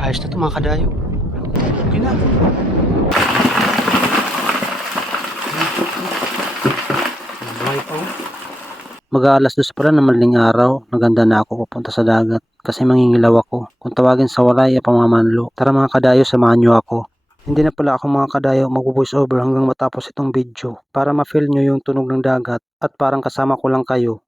Ayos na ito mga kadayo. Okay na. Buhay pa oh. Mag-aalas 2 pala ng madaling araw, naganda na ako pupunta sa dagat kasi mangingilaw ako. Kung tawagin sa walay ay pamamanlo. Tara mga kadayo, samahan nyo ako. Hindi na pala ako mga kadayo mag-voice over hanggang matapos itong video para ma-feel nyo yung tunog ng dagat at parang kasama ko lang kayo.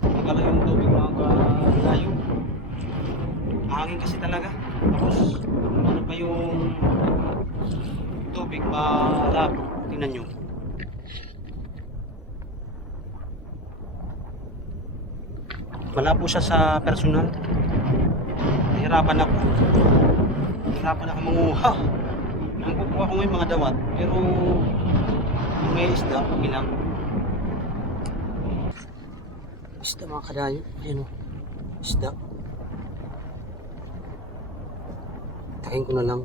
Magkala yung tubig mga kadayo. Hangin kasi talaga. Tapos ano pa yung tubig malabo. Tingnan nyo. Malabo siya sa personal. Nahirapan ako. Nahirapan ako manguha. Ang kukuha ko ngayon mga dawat. Pero yung may isda, bilang. Isda mga kadayo. Ayan o. Isda. Takin ko na lang.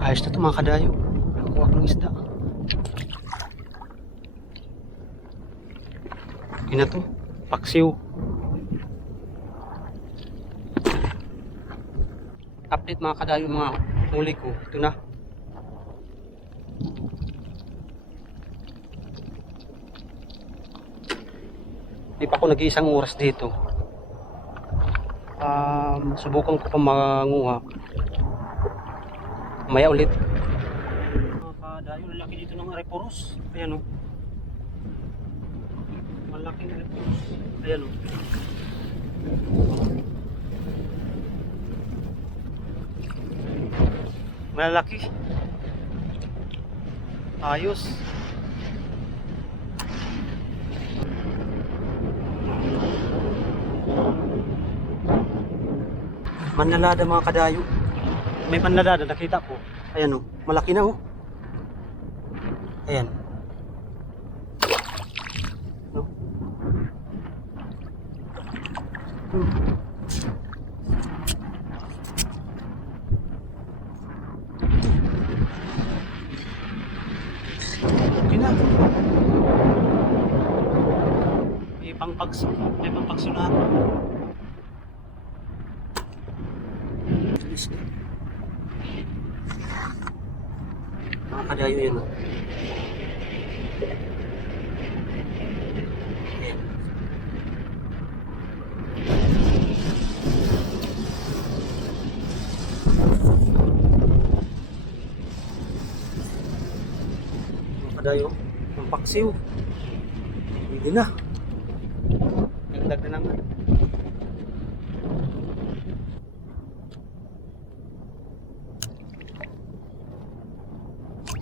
Ayos na ito mga kadayo. Nakuha ko ng isda. Okay na to. Paksiw. Update mga kadayo mga huli ko. Ito na. Di pa ako nag-iisang oras dito. Subukan ko pa manguha. Maya ulit. Mga kadayo, lalaki dito ng Areporos. Ayan o. Malaking Areporos. Ayan o. Malalaki. Ayos. Manlalada mga kadayo. May manlalada nakita ko. Ayan o. Malaki na o. Ayan. No? Okay na. May pangpagsulat. Mga kadayo yun o. Ayan. Mga kadayo, ang paksiw. Hindi na. Nagdag na naman.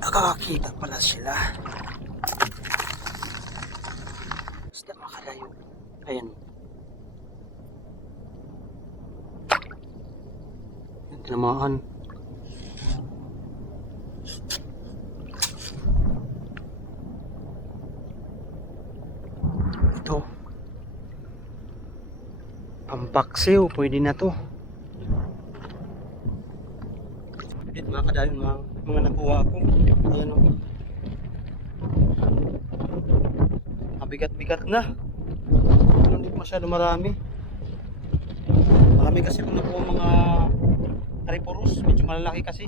Nakakakita pala sila. Basta makalayo. Ayan. Yan, tinamaan. Ito. Pampaksiw. Pwede na to. Pwede mga kadayon mga nakuha ko. Ayan o. Mabigat-bigat na. Hindi masyado marami. Marami kasi kung nakuha Aripurus. Medyo malalaki kasi.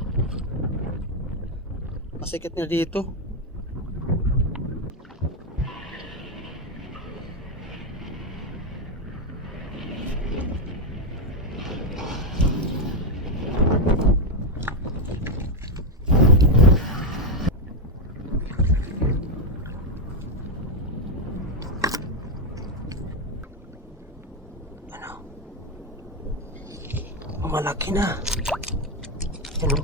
Masikit na dito. Malaki na. Ano?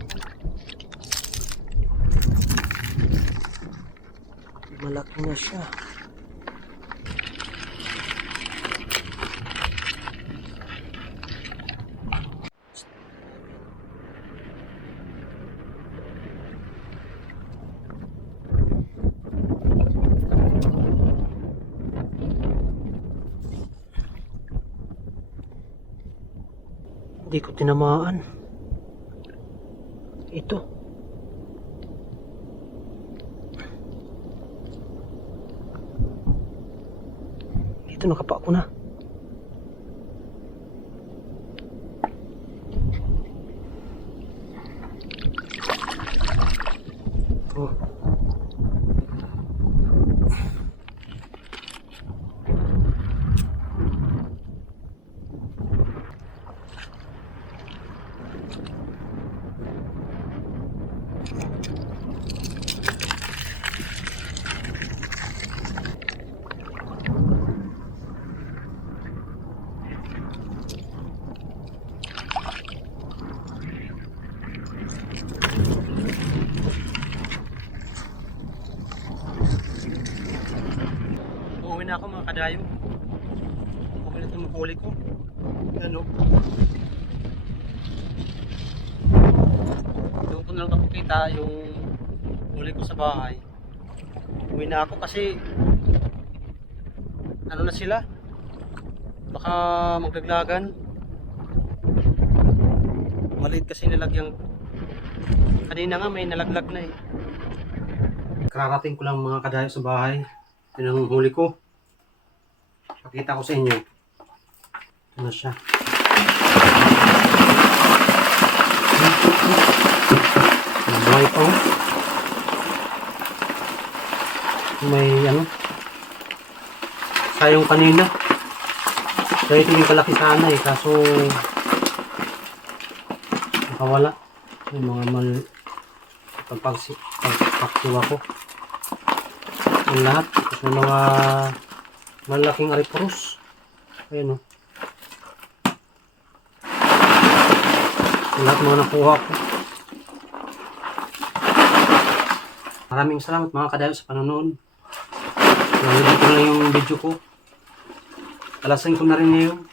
Malaki na siya. Hindi ko tinamaan. Ito. Ito, nakapa ko na. Oh. Uuwi na ako mga kadayo. Okay na itong huli ko. Ano? Doon ko na lang nakikita yung huli ko sa bahay. Uwi na ako kasi ano na sila? Baka magdaglagan. Maliit kasi nilagyan. Kanina nga may nalaglag na eh. Kararating ko lang mga kadayo sa bahay. Yun ang huli ko. Pakita ko sa inyo. Ano siya? Buhay pa oh. May ano? Sayong kanina. Kaya ito yung kalaki sana eh. Kaso nakawala. Yung mga pagpagsiwa ko. Ang lahat. Tapos may mga malaking Aripurus. Ayan o. Ang lahat mga nakuha ko. Maraming salamat mga kadayo sa panonood. Nalilito na yung video ko. Alasin ko na rin ngayon.